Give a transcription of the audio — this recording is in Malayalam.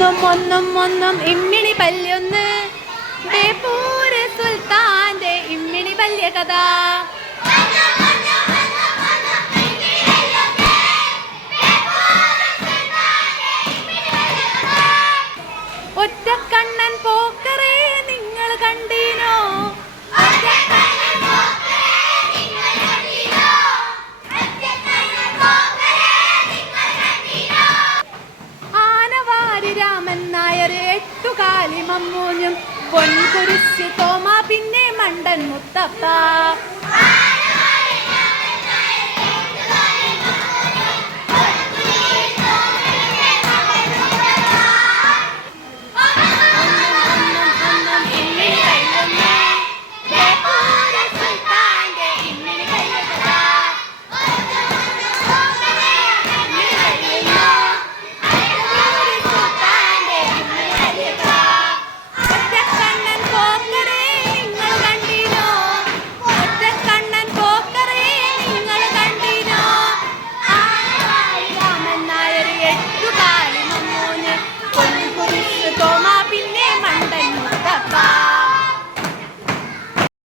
ഒന്നും ഒന്നും ഒന്നും ഇമ്മിണി പല്ലൊന്ന് ബേപ്പൂര് സുൽത്താന്റെ ഇമ്മിണി പല്യ കഥ. ഒറ്റക്കണ്ണൻ പോക്കറേ രാമൻ കാലി മമ്മൂഞ്ഞും പൊൻകുരിശ് തോമ പിന്നെ മണ്ടൻ മുത്തപ്പ.